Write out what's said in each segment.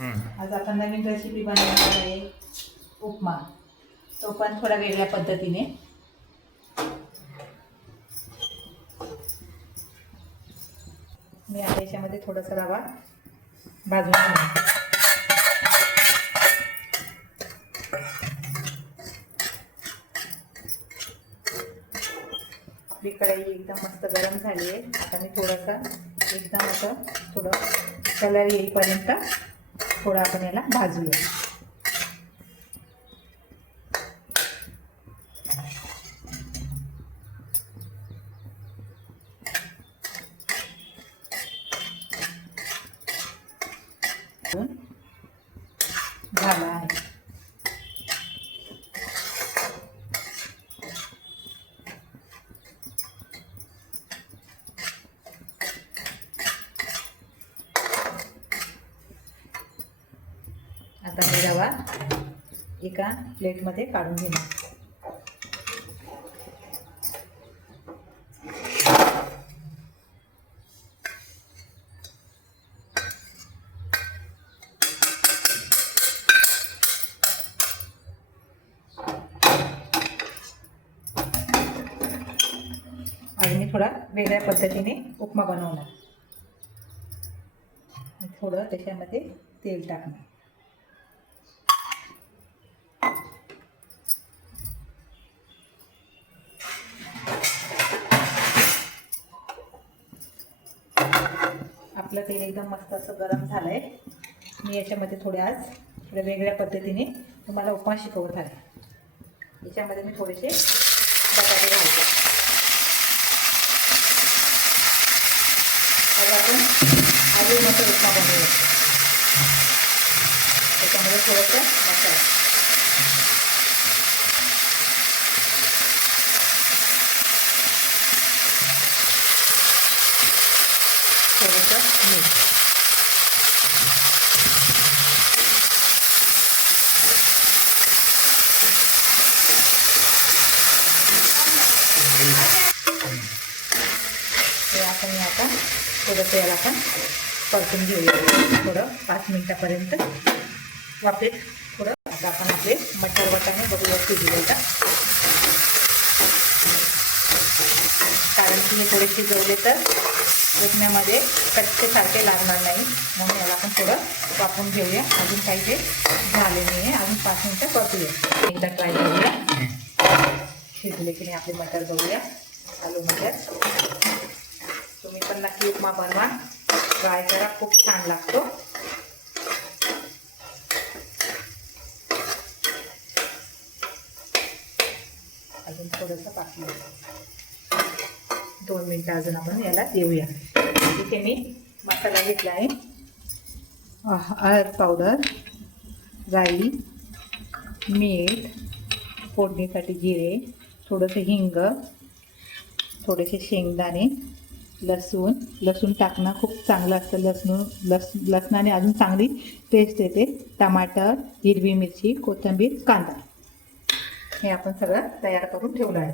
आज आपण नवीन रेसिपी बनवणार आहे उपमा, तो पण थोडा वेगळ्या पद्धतीने। मी आता याच्यामध्ये थोडासा रवा भाजून घेते। आपली कढई एकदम मस्त गरम झाली आहे। आता मी थोडासा एकदम असं थोडं कलर येईपर्यंत थोडं आपण याला भाजूया। झाला आहे। आता मी रवा एका प्लेटमध्ये काढून घेणार। आज मी थोडा वेगळ्या पद्धतीने उपमा बनवणार। थोडं त्याच्यामध्ये तेल टाकणार। आपलं तेल एकदम मस्त असं गरम झालंय। मी याच्यामध्ये थोड्या वेगळ्या पद्धतीने तुम्हाला उपमा शिकवत आहे। याच्यामध्ये मी थोडेसे बटाटे घालते। आज आपण आलू मटर उपमा बनवूया। त्याच्यामध्ये थोडंसं मसाला, थोडंसं मीठ, हे आपण आता थोडंसं याला आपण परतून घेऊया थोडं 5 मिनिटापर्यंत वाफेत थोडं। आता आपण आपले मटर वाटाणे बघूया शिजले का, कारण की हे थोडे शिजवले तर उपम्यामध्ये कच्चे सारखे लागणार नाही, म्हणून याला आपण थोडं वाफवून घेऊया। अजून काही ते झाले नाही आहे, अजून 5 मिनिटं परतूया। एकदा ट्राय करूया शिजले की नाही आपले मटर, बघूया आलू मटर। तुम्ही पण नक्की उपमा बनवा, ट्राय करा, खूप छान लागतो। अजून थोडंसं बाकी आहे, 2 मिनिटं अजून आपण याला देऊया। इथे मी मसाला घेतला आहे, हळद पावडर, राई, मीठ, फोडणीसाठी जिरे, थोडंसं हिंग, थोडेसे शेंगदाणे, लसूण टाकणं खूप चांगलं असतं। लसणाने अजून चांगली टेस्ट येते। टमाटर, हिरवी मिरची, कोथिंबीर, कांदा, हे आपण सगळं तयार करून ठेवलं आहे।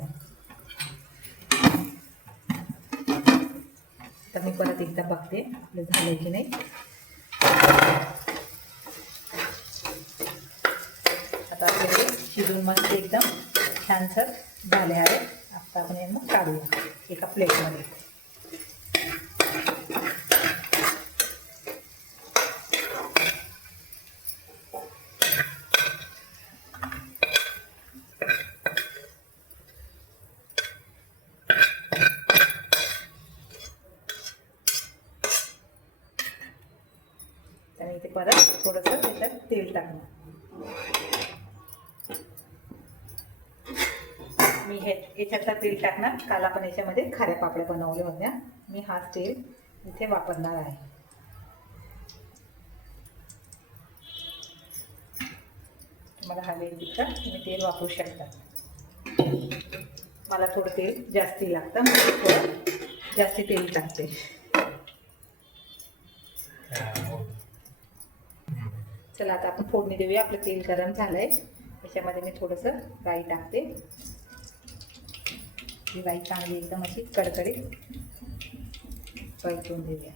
तर मी परत एकदा बघते आपलं झालंय की नाही। आता आपले शिजून मस्त एकदम छानसर झाले आहे। आता आपण यांना काढूया एका प्लेटमध्ये। आणि इथे परत थोडंसं त्याच्यात तेल टाकणार। मी याच्यात तेल टाकणार, काल आपण याच्यामध्ये खाऱ्या पापड्या बनवल्या होत्या। मी हाच तेल इथे वापरणार आहे। तुम्हाला हवे तितकं तुम्ही तेल वापरू शकता। मला थोडं तेल जास्ती लागतं, म्हणजे थोडं जास्ती तेल टाकते। चला आता आपण फोडणी देऊया। आपलं तेल गरम झालंय, याच्यामध्ये मी थोडंसं राई टाकते। ही राई चांगली एकदम अशी कडकडीत परतून देऊया।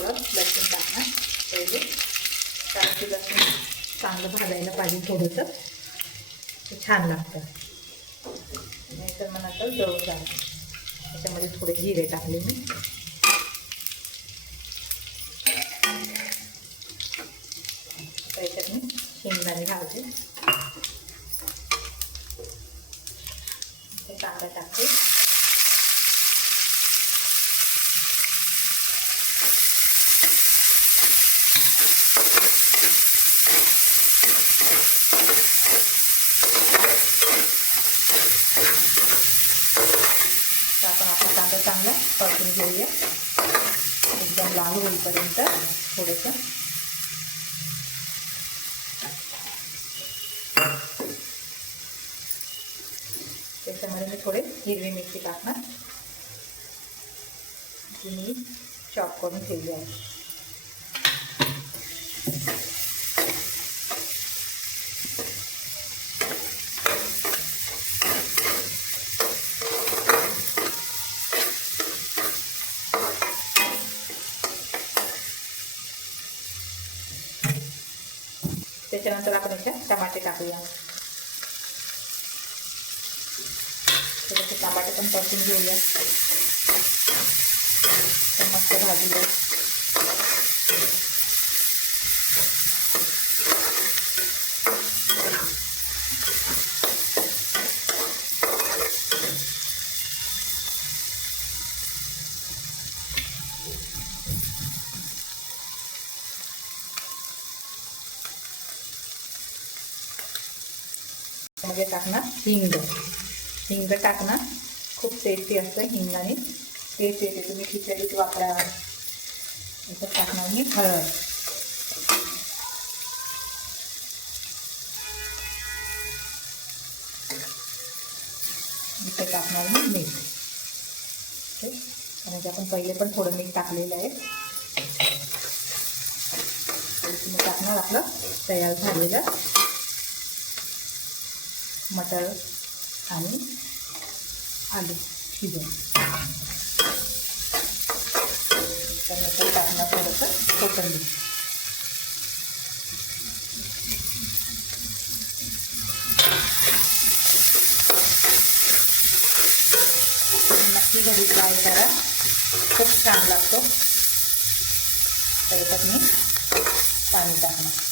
थोडं लसूण टाकणार पहिले, कारण की लसूण चांगलं भाजायला पाहिजे थोडंसं, ते छान लागतं. नाहीतर मग नंतर जळून जाईल. त्याच्यामध्ये थोडे जिरे टाकले मी. आता याच्यात मी शेंगदाणे घालते, कांदा टाकते. आपण आपला कांदा चांगला परतून घेऊया, एकदम लाल होईपर्यंत थोडंसं. त्याच्यामध्ये मी थोडे हिरवी मिरची टाकणार, जी मी चॉप करून ठेवली आहे. त्याच्यानंतर आपण याच्यात टमाटे टाकूया. थोडेसे टमाटे पण परतून घेऊया, मस्त भाजूया. मध्ये टाकणार हिंग टाकणार. खूप टेस्टी असतं हिंगाने, टेस्ट येते. तुम्ही खिचडीत वापरा. याच्यात टाकणार मी हळद, इथे टाकणार मी मीठ. ओके, आणि आपण पहिले पण थोडं मीठ टाकलेलं आहे. तुम्ही टाकणार आपलं तयार झालेलं मटर आणि आलू शिजवून. त्यानंतर टाकणार थोडंसं कोथिंबीर. नक्की घरी ट्राय करा, खूप छान लागतो. त्याच्यात मी पाणी टाकणार.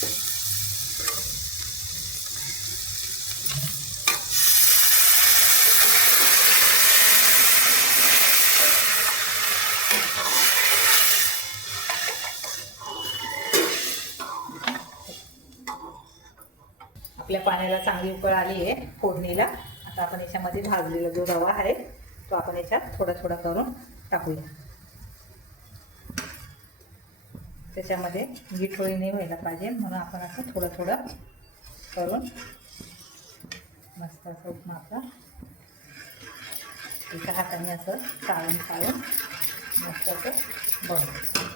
आपल्या पाण्याला चांगली उकळ आली आहे फोडणीला. आता आपण याच्यामध्ये भाजलेला जो रवा आहे तो आपण याच्यात थोडा थोडा करून टाकूया. त्याच्यामध्ये गिठोळी नाही व्हायला पाहिजे, म्हणून आपण असं थोडं थोडं करून मस्त असं उपमा आपला एका हाताने असं चाळून मस्त असं बनवू.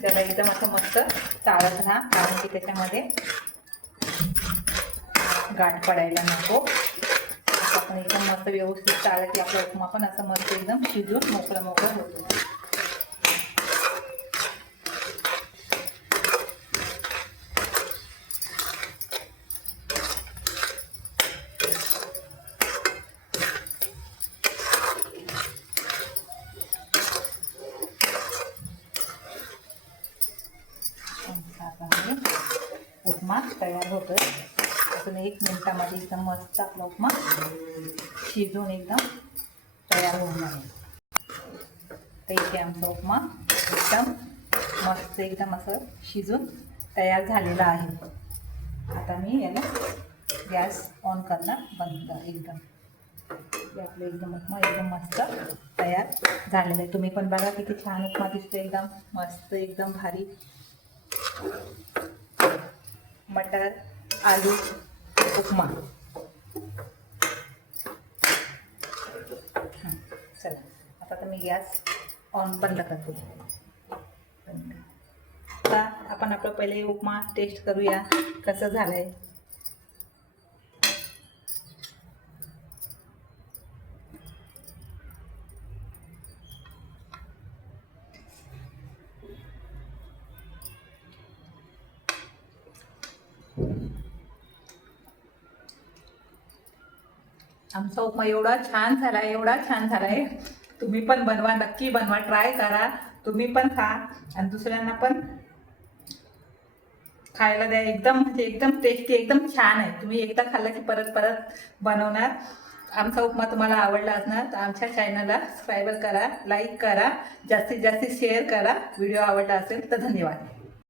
त्याला एकदम असं मस्त चाळत राहा, कारण की त्याच्यामध्ये गाठ पडायला नको. आपण एकदम मस्त व्यवस्थित चाळलं की आपला उपमा पण असं मस्त एकदम शिजून मोकळं होतो. उपमा तयार होतोय. अजून 1 मिनिटामध्ये एकदम मस्त आपला उपमा शिजून एकदम तयार होऊन आहे. तर इथे आमचा उपमा एकदम मस्त एकदम असं शिजून तयार झालेला आहे. आता मी याला गॅस ऑन करणार, बंद एकदम. आपलं एकदम उपमा एकदम मस्त तयार झालेला आहे. तुम्ही पण बघा किती छान उपमा दिसतो, एकदम मस्त एकदम भारी. मटर आलू उपमा. चला आता तर मी गॅस ऑन बंद करते. आता आपण आपलं पहिले उपमा टेस्ट करूया कसं झालंय. आमचा उपमा एवढा छान झालाय, एवढा छान झालाय. तुम्ही पण बनवा, नक्की बनवा, ट्राय करा. तुम्ही पण खा आणि दुसऱ्यांना पण खायला द्या. एकदम म्हणजे एकदम टेस्टी, एकदम छान आहे. तुम्ही एकदा खाल्लं की परत परत बनवणार. आमचा उपमा तुम्हाला आवडला असणार तर आमच्या चॅनलला सबस्क्राईब करा, लाईक करा, जास्तीत जास्त शेअर करा. व्हिडिओ आवडला असेल तर धन्यवाद.